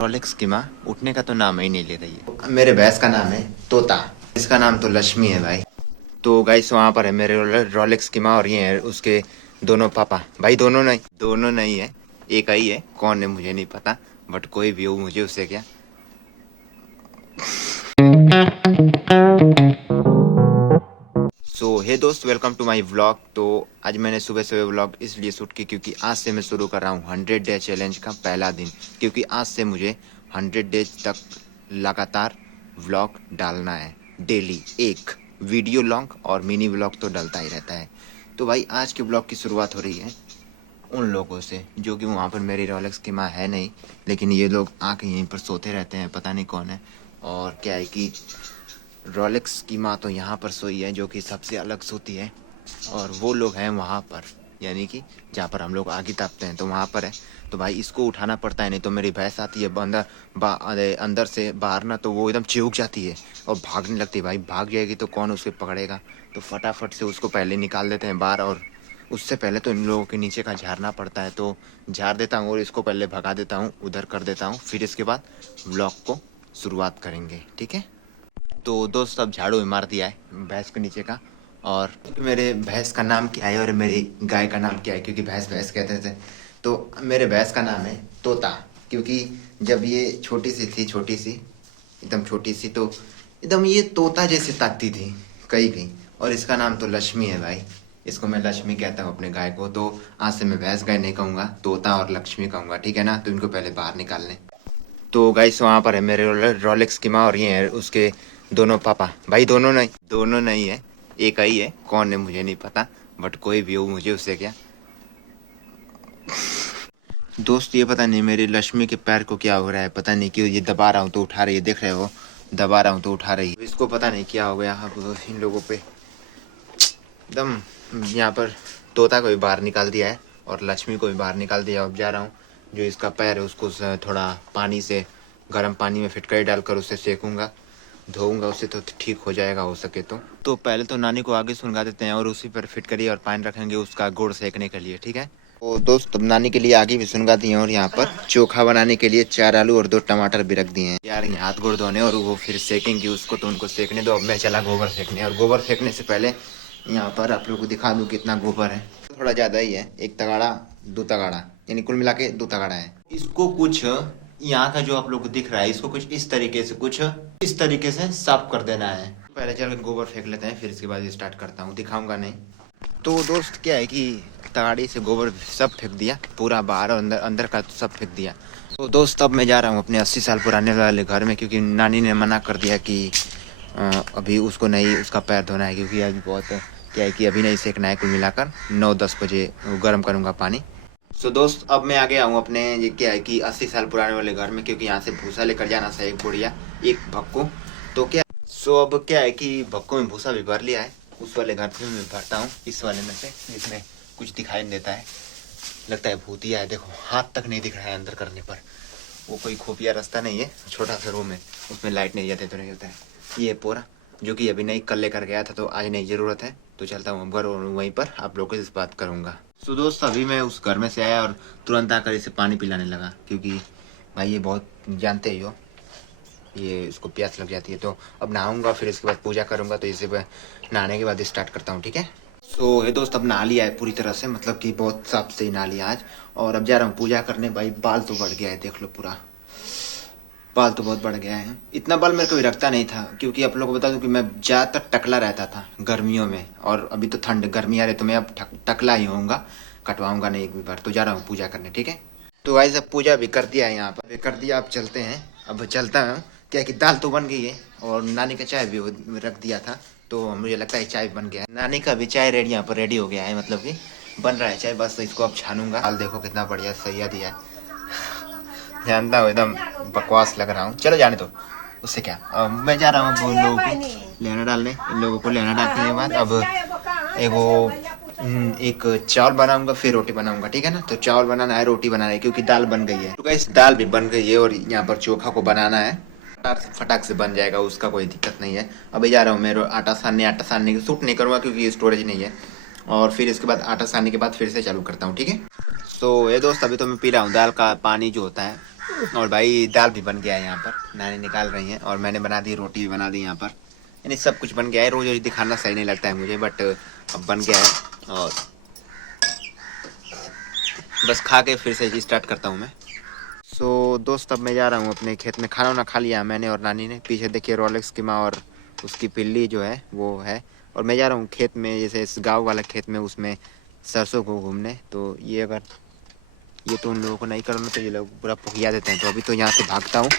Rolex की माँ उठने का तो नाम ही नहीं ले रही है। मेरे भैंस का नाम है तोता, इसका नाम तो लक्ष्मी है भाई। तो गाइस वहाँ पर है मेरे रॉलेक्स की माँ और ये है उसके दोनों पापा। भाई दोनों नहीं है, एक ही है। कौन है मुझे नहीं पता, बट कोई भी हो मुझे उससे क्या। सो हे दोस्त, वेलकम टू माय व्लॉग। तो आज मैंने सुबह सुबह व्लॉग इसलिए शूट की क्योंकि आज से मैं शुरू कर रहा हूँ 100 डे चैलेंज का पहला दिन। क्योंकि आज से मुझे 100 डेज तक लगातार व्लॉग डालना है। डेली एक वीडियो लॉन्ग और मिनी व्लॉग तो डलता ही रहता है। तो भाई आज के ब्लॉग की शुरुआत हो रही है उन लोगों से जो कि वहाँ पर मेरी रॉलेक्स की माँ है नहीं, लेकिन ये लोग आके यहीं पर सोते रहते हैं, पता नहीं कौन है। और क्या है कि रॉलेक्स की माँ तो यहाँ पर सोई है जो कि सबसे अलग सोती है, और वो लोग हैं वहाँ पर, यानी कि जहाँ पर हम लोग आगे तापते हैं तो वहाँ पर है। तो भाई इसको उठाना पड़ता है, नहीं तो मेरी भैंस आती है अंदर से बाहर ना, तो वो एकदम चिहुक जाती है और भागने लगती है। भाई भाग जाएगी तो कौन उसे पकड़ेगा, तो फटाफट से उसको पहले निकाल देते हैं बाहर। और उससे पहले तो इन लोगों के नीचे का झाड़ना पड़ता है, तो झाड़ देता हूँ और इसको पहले भगा देता हूँ, उधर कर देता हूँ। फिर इसके बाद व्लॉग को शुरुआत करेंगे, ठीक है। तो दोस्त अब झाड़ू मार दिया है भैंस के नीचे का। और मेरे भैंस का नाम क्या है और मेरी गाय का नाम क्या है, क्योंकि भैंस भैंस कहते थे। तो मेरे भैंस का नाम है तोता, क्योंकि जब ये छोटी सी थी, छोटी सी एकदम छोटी सी, तो एकदम ये तोता जैसे ताकती थी कहीं भी। और इसका नाम तो लक्ष्मी है भाई, इसको मैं लक्ष्मी कहता हूँ अपने गाय को। तो आज से मैं भैंस गाय नहीं कहूँगा, तोता और लक्ष्मी कहूँगा, ठीक है ना। तो इनको पहले बाहर निकाल लें। तो गाइस वहाँ पर है मेरे रॉलेक्स की माँ और ये है उसके दोनों पापा। भाई दोनों नहीं है, एक ही है। कौन है मुझे नहीं पता, बट कोई भी हो मुझे उससे क्या। दोस्त ये पता नहीं मेरी लक्ष्मी के पैर को क्या हो रहा है, पता नहीं क्यों ये दबा रहा हूँ तो उठा रही है, देख रहे हो, दबा रहा हूँ तो उठा रही है। इसको पता नहीं क्या हो गया अब इन लोगों पे एकदम। यहाँ पर तोता को भी बाहर निकाल दिया है और लक्ष्मी को भी बाहर निकाल दिया। अब जा रहा हूँ, जो इसका पैर है उसको थोड़ा पानी से, गर्म पानी में फिटकरी डालकर उसे सेकूंगा, धोऊंगा उसे, तो ठीक हो जाएगा हो सके तो पहले तो नानी को आगे सुलगा देते हैं और उसी पर फिटकरी और पानी रखेंगे उसका गुड़ सेकने के लिए, ठीक है। तो दोस्त अब नानी के लिए आगे भी सुलगा दिए और यहाँ पर चोखा बनाने के लिए 4 आलू और 2 टमाटर भी रख दिए हैं यार। हाथ गोड़ धोने और वो फिर सेकेंगे उसको, तो उनको सेकने दो। अब मैं चला गोबर फेंकने, और गोबर फेंकने से पहले यहाँ पर आप लोगों को दिखा दूँ कितना गोबर है। थोड़ा ज़्यादा ही है, 1 तगाड़ा 2 तगाड़ा, यानी कुल मिला के 2 तगाड़ा है। इसको कुछ यहाँ का जो आप लोग को दिख रहा है, इसको कुछ इस तरीके से साफ कर देना है। पहले चल गोबर फेंक लेते हैं, फिर इसके बाद स्टार्ट करता हूँ, दिखाऊंगा नहीं। तो दोस्त क्या है कि तगाड़ी से गोबर सब फेंक दिया, पूरा बाहर और अंदर अंदर का तो सब फेंक दिया। तो दोस्त अब मैं जा रहा हूँ अपने 80 साल पुराने वाले घर में, क्योंकि नानी ने मना कर दिया कि अभी उसको नहीं उसका पैर धोना है, क्योंकि अभी बहुत क्या है कि अभी नहीं सेकना है। कुल मिलाकर 9-10 बजे गर्म करूँगा पानी। सो दोस्त अब मैं आ गया हूँ अपने, ये क्या है कि 80 साल पुराने वाले घर में, क्योंकि यहाँ से भूसा लेकर जाना था, एक बुढ़िया एक भक्कू। तो क्या अब क्या है कि भक्कू में भूसा भी भर लिया है, उस वाले घर पे मैं भरता हूँ, इस वाले में से, जिसमें कुछ दिखाई नहीं देता है, लगता है भूतिया है। देखो हाथ तक नहीं दिख रहा है अंदर करने पर, वो कोई खुफिया रास्ता नहीं है, छोटा सा रूम है, उसमें लाइट नहीं जाते तो नहीं होता है। ये पूरा जो कि अभी नहीं कल लेकर गया था, तो आज नहीं ज़रूरत है, तो चलता हूँ घर और वहीं पर आप लोगों से बात करूँगा। सो दोस्त अभी मैं उस घर में से आया और तुरंत आकर इसे पानी पिलाने लगा, क्योंकि भाई ये बहुत जानते ही हो, ये इसको प्यास लग जाती है। तो अब नहाऊंगा, फिर इसके बाद पूजा करूँगा, तो इसे नहाने के बाद स्टार्ट करता हूँ, ठीक है। सो ये दोस्त अब नहा लिया है पूरी तरह से, मतलब कि बहुत साफ से नहा लिया आज, और अब जा रहा हूँ पूजा करने। भाई बाल तो बढ़ गया है, देख लो, पूरा बाल तो बहुत बढ़ गया है। इतना बाल मेरे को भी रखता नहीं था, क्योंकि आप लोगों को बता दूं कि मैं ज़्यादातर टकला रहता था गर्मियों में, और अभी तो ठंड गर्मी आ रही, तो मैं अब टकला ही होऊंगा, कटवाऊंगा नहीं एक भी बार। तो जा रहा हूँ पूजा करने, ठीक है। तो भाई सब पूजा भी कर दिया है, यहाँ पर कर दिया। अब चलते हैं, अब चलता हूँ। क्या कि दाल तो बन गई है और नानी का चाय भी रख दिया था, तो मुझे लगता है चाय बन गया है। नानी का भी चाय रेडी यहाँ पर रेडी हो गया है, मतलब कि बन रहा है चाय, बस इसको अब छानूंगा। दाल देखो कितना बढ़िया सैया दिया है, जानता हूँ एकदम बकवास लग रहा हूँ, चलो जाने दो, उससे क्या। अब मैं जा रहा हूँ उन लोगों को लेना डालने, इन लोगों को लेना डालने के बाद अब एक चावल बनाऊंगा, फिर रोटी बनाऊंगा, ठीक है ना। तो चावल बनाना है, रोटी बनाना है, क्योंकि दाल बन गई है। तो गाइस दाल भी बन गई है और यहाँ पर चोखा को बनाना है, फटाक से बन जाएगा, उसका कोई दिक्कत नहीं है। अभी जा रहा हूँ मैं आटा सानने की शूट नहीं करूँगा, क्योंकि स्टोरेज नहीं है। और फिर इसके बाद आटा सानने के बाद फिर से चालू करता हूँ, ठीक है। तो ये दोस्त अभी तो मैं पी रहा हूँ दाल का पानी जो होता है, और भाई दाल भी बन गया है यहाँ पर, नानी निकाल रही हैं, और मैंने बना दी, रोटी भी बना दी यहाँ पर, यानी सब कुछ बन गया है। रोज रोज दिखाना सही नहीं लगता है मुझे, बट अब बन गया है और बस खा के फिर से स्टार्ट करता हूँ मैं। सो दोस्त अब मैं जा रहा हूँ अपने खेत में। खाना वाना खा लिया मैंने और नानी ने। पीछे देखिए रोलेक्स की माँ और उसकी पिल्ली जो है वो है। और मैं जा रहा हूँ खेत में, जैसे इस गाँव वाला खेत में, उसमें सरसों को घूमने। तो ये अगर ये तो उन लोगों को नहीं करना तो ये लोग पूरा पुखिया देते हैं। तो अभी तो यहाँ से भागता हूँ,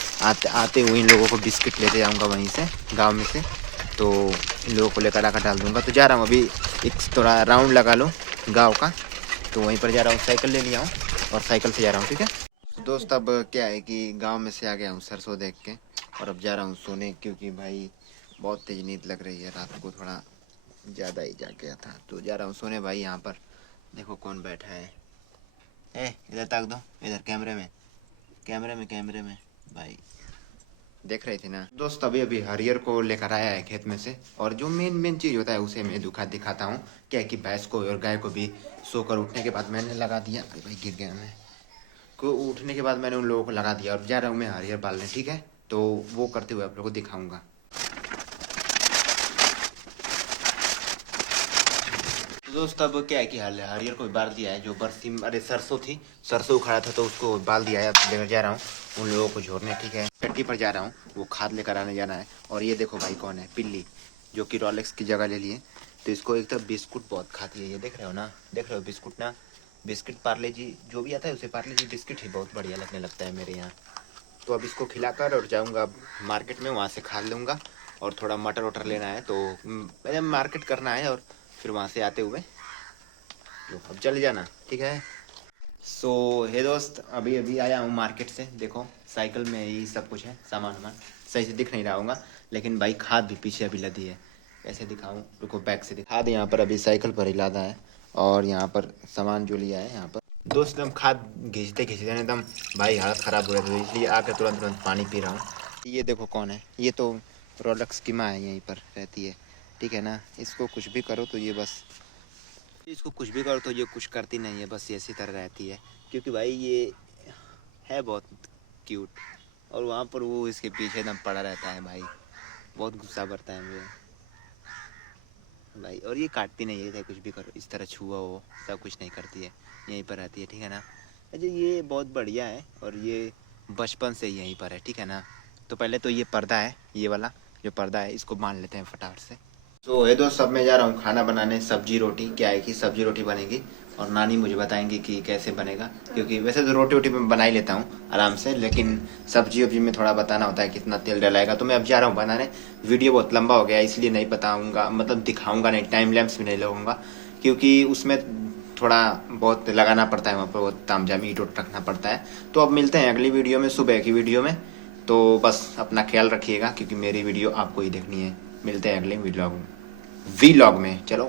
आते हुए इन लोगों को बिस्किट लेते जाऊँगा वहीं से, गाँव में से। तो इन लोगों को लेकर आकर डाल दूँगा। तो जा रहा हूँ अभी, एक थोड़ा राउंड लगा लूँ गाँव का, तो वहीं पर जा रहा हूँ। साइकिल ले लिया हूँ और साइकिल से जा रहा हूँ, ठीक है। तो दोस्त अब क्या है कि गांव में से आ गया हूँ सरसों देख के, और अब जा रहा हूँ सोने, क्योंकि भाई बहुत तेज नींद लग रही है। रात को थोड़ा ज़्यादा ही जाग गया था, तो जा रहा हूँ सोने। भाई यहाँ पर देखो कौन बैठा है। इधर ताक दो, इधर कैमरे में भाई, देख रहे थे ना दोस्त। अभी अभी हरियर को लेकर आया है खेत में से, और जो मेन चीज़ होता है उसे मैं दिखाता हूँ। क्या है कि भैंस को और गाय को भी सोकर उठने के बाद मैंने लगा दिया। अरे भाई गिर गया मैं। को उठने के बाद मैंने उन लोगों को लगा दिया, और जा रहा हूँ मैं हरियर पालने, ठीक है। तो वो करते हुए आप लोगों को दिखाऊंगा। तो दोस्त अब क्या है कि हरियर को बाल दिया है, जो बरसी, अरे सरसों थी, सरसों उखाड़ा था तो उसको बाल दिया है। अब लेकर जा रहा हूँ उन लोगों को छोड़ने, ठीक है। चट्टी पर जा रहा हूँ, वो खाद लेकर आने जाना है। और ये देखो भाई कौन है, पिल्ली, जो कि रोलेक्स की जगह ले लिए। तो इसको एक तो बिस्कुट बहुत खाती है, ये देख रहे हो ना, देख रहे हो बिस्कुट ना, बिस्किट पार्ले जी जो भी आता है उसे पार्ले जी बिस्किट ही बहुत बढ़िया लगने लगता है मेरे यहाँ। तो अब इसको खिलाकर और जाऊंगा मार्केट में, वहाँ से खा लूँगा। और थोड़ा मटर वटर लेना है, तो मुझे मार्केट करना है, और फिर वहाँ से आते हुए तो अब चले जाना, ठीक है। सो हे दोस्त, अभी अभी आया हूँ मार्केट से। देखो साइकिल में ही सब कुछ है, सामान वामान सही से दिख नहीं रहा होगा, लेकिन भाई खाद भी पीछे अभी लदी है। कैसे दिखाऊँ, रुको बैक से दिखा। खाद यहाँ पर अभी साइकिल पर ही लादा है, और यहाँ पर सामान जो लिया है यहाँ पर दोस्त, एकदम खाद घींचते घींचते एकदम भाई हालत ख़राब हो रही थी, इसलिए आकर तुरंत तुरंत पानी पी रहा हूँ। ये देखो कौन है, ये तो रोलेक्स की माँ है, यहीं पर रहती है, ठीक है ना। इसको कुछ भी करो तो ये बस, इसको कुछ भी करो तो ये कुछ करती नहीं है, बस इसी तरह रहती है। क्योंकि भाई ये है बहुत क्यूट, और वहाँ पर वो इसके पीछे एकदम पड़ा रहता है भाई, बहुत गुस्सा करता है मुझे भाई। और ये काटती नहीं है, चाहे कुछ भी करो, इस तरह छुआ हो सब कुछ नहीं करती है, यहीं पर रहती है, ठीक है ना। अच्छा ये बहुत बढ़िया है, और ये बचपन से यहीं पर है, ठीक है ना। तो पहले तो ये पर्दा है, ये वाला जो पर्दा है, इसको बांध लेते हैं फटाफट से। तो ये दोस्त, सब मैं जा रहा हूँ खाना बनाने, सब्जी रोटी। क्या है कि सब्जी रोटी बनेगी, और नानी मुझे बताएंगी कि कैसे बनेगा। क्योंकि वैसे तो रोटी वोटी मैं बना ही लेता हूँ आराम से, लेकिन सब्जी वब्जी में थोड़ा बताना होता है कितना तेल डलाएगा। तो मैं अब जा रहा हूँ बनाने। वीडियो बहुत लंबा हो गया इसलिए नहीं बताऊँगा, मतलब दिखाऊँगा नहीं, टाइम लैप्स भी नहीं लगाऊँगा, क्योंकि उसमें थोड़ा बहुत लगाना पड़ता है, वहाँ पर बहुत तामझाम ईट उट रखना पड़ता है। तो अब मिलते हैं अगली वीडियो में, सुबह की वीडियो में। तो बस अपना ख्याल रखिएगा, क्योंकि मेरी वीडियो आपको ही देखनी है। मिलते हैं अगले वीलॉग में, चलो।